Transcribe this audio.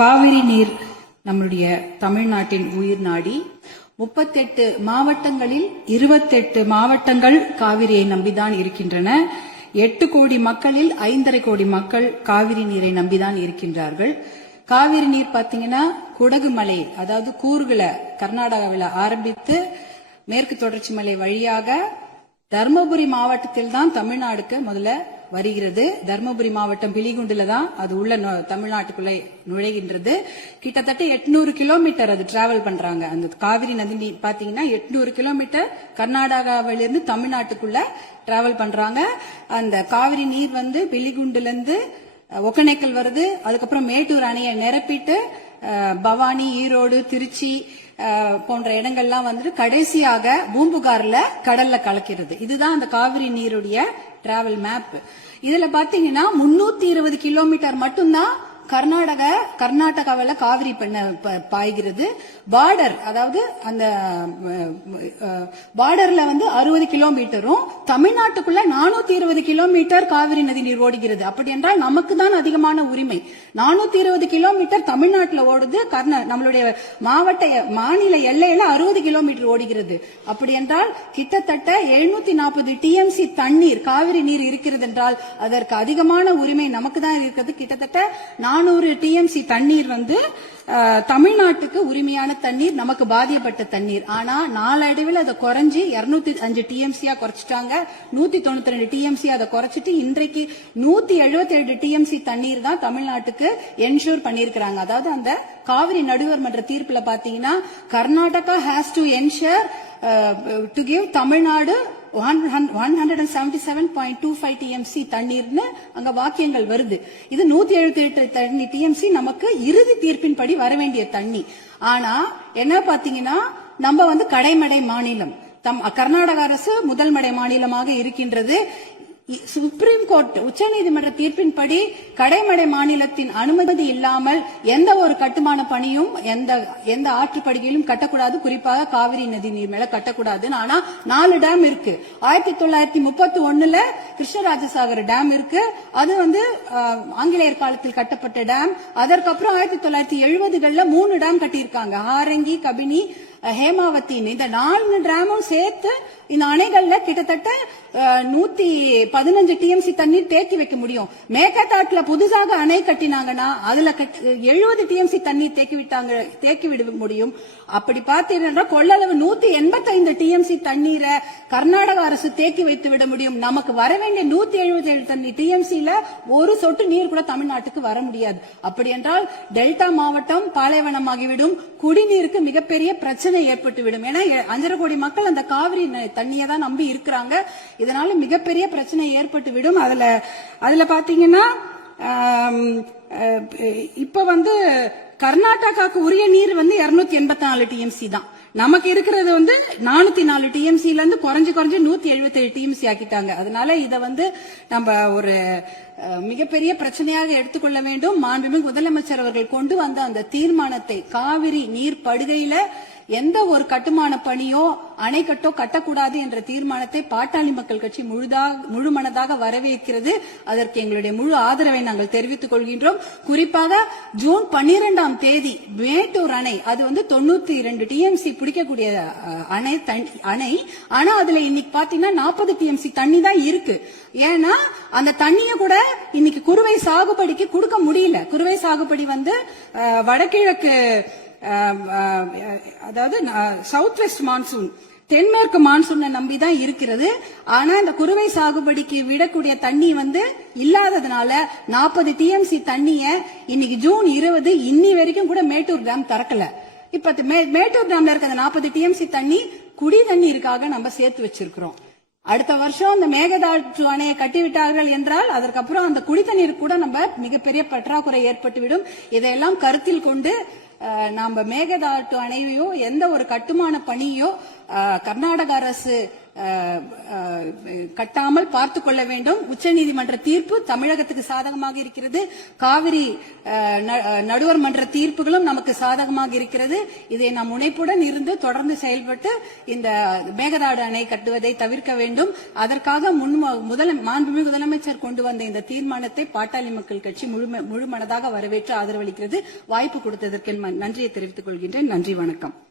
காவிரி நீர் நம்முடைய தமிழ்நாட்டின் உயிர் நாடி. 38 மாவட்டங்களில் 28 மாவட்டங்கள் காவிரியை நம்பிதான் இருக்கின்றன. 8 கோடி மக்களில் 5.5 கோடி மக்கள் காவிரி நீரை நம்பிதான் இருக்கின்றார்கள். காவிரி நீர் பாத்தீங்கன்னா குடகு மலை, அதாவது கூர்குல கர்நாடகாவில் ஆரம்பித்து மேற்கு தொடர்ச்சி மலை வழியாக தர்மபுரி மாவட்டத்தில் தான் தமிழ்நாடுக்கு முதல்ல வருகிறது. தர்மபுரி மாவட்டம் பிலிகுண்டுல தான் அது உள்ள தமிழ்நாட்டுக்குள்ள நுழைகின்றது. கிட்டத்தட்ட 800 கிலோமீட்டர் அது டிராவல் பண்றாங்க. அந்த காவிரி நதி பாத்தீங்கன்னா 800 கிலோமீட்டர் கர்நாடகாவிலிருந்து தமிழ்நாட்டுக்குள்ள டிராவல் பண்றாங்க. அந்த காவிரி நீர் வந்து பிலிகுண்டுல இருந்து ஒகேனக்கல் வருது. அதுக்கப்புறம் மேட்டூர் அணையை நிரப்பிட்டு பவானி, ஈரோடு, திருச்சி போன்ற இடங்கள்லாம் வந்து கடைசியாக பூம்புகார்ல கடல்ல கலக்கிறது. இதுதான் அந்த காவிரி நீருடைய டிராவல் மேப். இதுல பாத்தீங்கன்னா 320 கிலோமீட்டர் மட்டும்தான் கர்நாடகாவில் காவிரி பாய்கிறது. பார்டர், அதாவது அந்த பார்டர்ல வந்து 60 கிலோமீட்டரும் தமிழ்நாட்டுக்குள்ள 420 கிலோமீட்டர் காவிரி நதி நீர் ஓடுகிறது. அப்படி என்றால் நமக்கு தான் அதிகமான உரிமை. 420 கிலோமீட்டர் தமிழ்நாட்டில் ஓடுது, நம்மளுடைய மாநில எல்லையில 60 கிலோமீட்டர் ஓடுகிறது. அப்படி என்றால் கிட்டத்தட்ட 740 டிஎம்சி தண்ணீர் காவிரி நீர் இருக்கிறது என்றால் அதற்கு அதிகமான உரிமை நமக்கு தான் இருக்கிறது. கிட்டத்தட்ட 400 டிஎம்சி தண்ணீர் வந்து தமிழ்நாட்டுக்கு உரிமையான தண்ணீர், நமக்கு பாதிக்கப்பட்ட தண்ணீர். ஆனா நாளடைவில் அதை குறைஞ்சி 205 டிஎம்சியா குறைச்சிட்டாங்க. 192 டிஎம்சி அதை குறைச்சிட்டு இன்றைக்கு 177 டிஎம்சி தண்ணீர் தான் தமிழ்நாட்டுக்கு என்ஷூர் பண்ணிருக்கிறாங்க. அதாவது அந்த காவிரி நடுவர் மன்ற தீர்ப்புல பாத்தீங்கன்னா Karnataka has to ensure to give Tamil Nadu 177.25 TMC தண்ணீர்னு அங்க வாக்கியங்கள் வருது. இது 178 டிஎம்சி நமக்கு இறுதி தீர்ப்பின்படி வர வேண்டிய தண்ணி. ஆனா என்ன பாத்தீங்கன்னா நம்ம வந்து கடைமடை மாநிலம், கர்நாடக அரசு முதல் மடை மாநிலமாக இருக்கின்றது. சுப்ரீம் கோர்ட் உச்சநீதிமன்ற தீர்ப்பின்படி கடைமடை மாநிலத்தின் அனுமதி இல்லாமல் எந்த ஒரு கட்டுமான பணியும் எந்த ஆற்றுப்படுகையிலும் கட்டக்கூடாது. குறிப்பாக காவிரி நதி நீர் மேல கட்டக்கூடாது. ஆனா 4 டேம் இருக்கு. 1931ல கிருஷ்ணராஜசாகர் டேம் இருக்கு. அது வந்து ஆங்கிலேயர் காலத்தில் கட்டப்பட்ட டேம். அதற்கப்புறம் 1970களில் 3 டேம் கட்டியிருக்காங்க. ஹாரங்கி, கபினி, ஹேமாவத்தின்னு. இந்த 4 டேமும் சேர்த்து இந்த அணைகள்ல கிட்டத்தட்ட 115 டிஎம்சி தண்ணீர் தேக்கி வைக்க முடியும். மேகதாட்டுல புதுசாக அணை கட்டினாங்கன்னா அதுல 70 டிஎம்சி தண்ணீர் தேக்கி விட முடியும். அப்படி பார்த்தீங்கன்னா கொள்ளளவு 185 டிஎம்சி தண்ணீரை கர்நாடக அரசு தேக்கி வைத்து விட முடியும். நமக்கு வர வேண்டிய 177 டிஎம்சில ஒரு சொட்டு நீர் கூட தமிழ்நாட்டுக்கு வர முடியாது. அப்படி என்றால் டெல்டா மாவட்டம் பாலைவனமாகிவிடும். குடிநீருக்கு மிகப்பெரிய பிரச்சனை ஏற்பட்டுவிடும். ஏன்னா 5.5 கோடி மக்கள் அந்த காவிரி தண்ணியை தான் நம்பி இருக்கிறாங்க. இதனால மிகப்பெரிய பிரச்சனை ஏற்பட்டுவிடும். அதுல பாத்தீங்கன்னா இப்ப வந்து கர்நாடகாவுக்கு உரிய நீர் வந்து 284 டிஎம்சி தான். நமக்கு இருக்கிறது வந்து 404 டிஎம்சில இருந்து குறைஞ்சு 177 டிஎம்சி ஆக்கிட்டாங்க. அதனால இத வந்து நம்ம ஒரு மிகப்பெரிய பிரச்சனையாக எடுத்துக்கொள்ள வேண்டும். மாண்புமிகு முதலமைச்சர் அவர்கள் கொண்டு வந்த அந்த தீர்மானத்தை, காவிரி நீர் படுகையில எந்த ஒரு கட்டுமான பணியோ அணைக்கட்டோ கட்டக்கூடாது என்ற தீர்மானத்தை பாட்டாளி மக்கள் கட்சி முழுமனதாக வரவேற்கிறது. அதற்கு எங்களுடைய முழு ஆதரவை நாங்கள் தெரிவித்துக் கொள்கின்றோம். குறிப்பாக ஜூன் 12ஆம் தேதி மேட்டூர் அணை, அது வந்து 92 டிஎம்சி பிடிக்கக்கூடிய அணை. ஆனா அதுல இன்னைக்கு பாத்தீங்கன்னா 40 டிஎம்சி தண்ணி தான் இருக்கு. ஏன்னா அந்த தண்ணிய கூட இன்னைக்கு குறுவை சாகுபடிக்கு கொடுக்க முடியல. குறுவை சாகுபடி வந்து வடகிழக்கு, அதாவது சவுத் வெஸ்ட் மான்சூன், தென்மேற்கு மான்சூனை நம்பிதான் இருக்கிறது. ஆனா இந்த குறுவை சாகுபடிக்கு விடக்கூடிய தண்ணி வந்து இல்லாததுனால 40 டிஎம்சி தண்ணிய இன்னைக்கு ஜூன் 20 இன்னி வரைக்கும் கூட மேட்டூர் டேம் திறக்கல. இப்ப மேட்டூர் டேம்ல இருக்க 40 டிஎம்சி தண்ணி குடி தண்ணீருக்காக நம்ம சேர்த்து வச்சிருக்கிறோம். அடுத்த வருஷம் அந்த மேகதாட்டு அணையை கட்டிவிட்டார்கள் என்றால் அதற்கப்புறம் அந்த குடி தண்ணீர் கூட நம்ம மிகப்பெரிய பற்றாக்குறை ஏற்பட்டுவிடும். இதையெல்லாம் கருத்தில் கொண்டு நாம மேகதாட்டு அணையோ எந்த ஒரு கட்டுமான பணியோ கர்நாடக அரசு கட்டாமல் பார்த்துக் கொள்ள வேண்டும். உச்சநீதிமன்ற தீர்ப்பு தமிழகத்துக்கு சாதகமாக இருக்கிறது. காவிரி நடுவர் மன்ற தீர்ப்புகளும் நமக்கு சாதகமாக இருக்கிறது. இதை நாம் முனைப்புடன் இருந்து தொடர்ந்து செயல்பட்டு இந்த மேகதாடு அணை கட்டுவதை தவிர்க்க வேண்டும். அதற்காக மாண்புமிகு முதலமைச்சர் கொண்டு வந்த இந்த தீர்மானத்தை பாட்டாளி மக்கள் கட்சி முழு மனதாக வரவேற்று ஆதரவளிக்கிறது. வாய்ப்பு கொடுத்ததற்கு நன்றியை தெரிவித்துக் கொள்கின்றேன். நன்றி, வணக்கம்.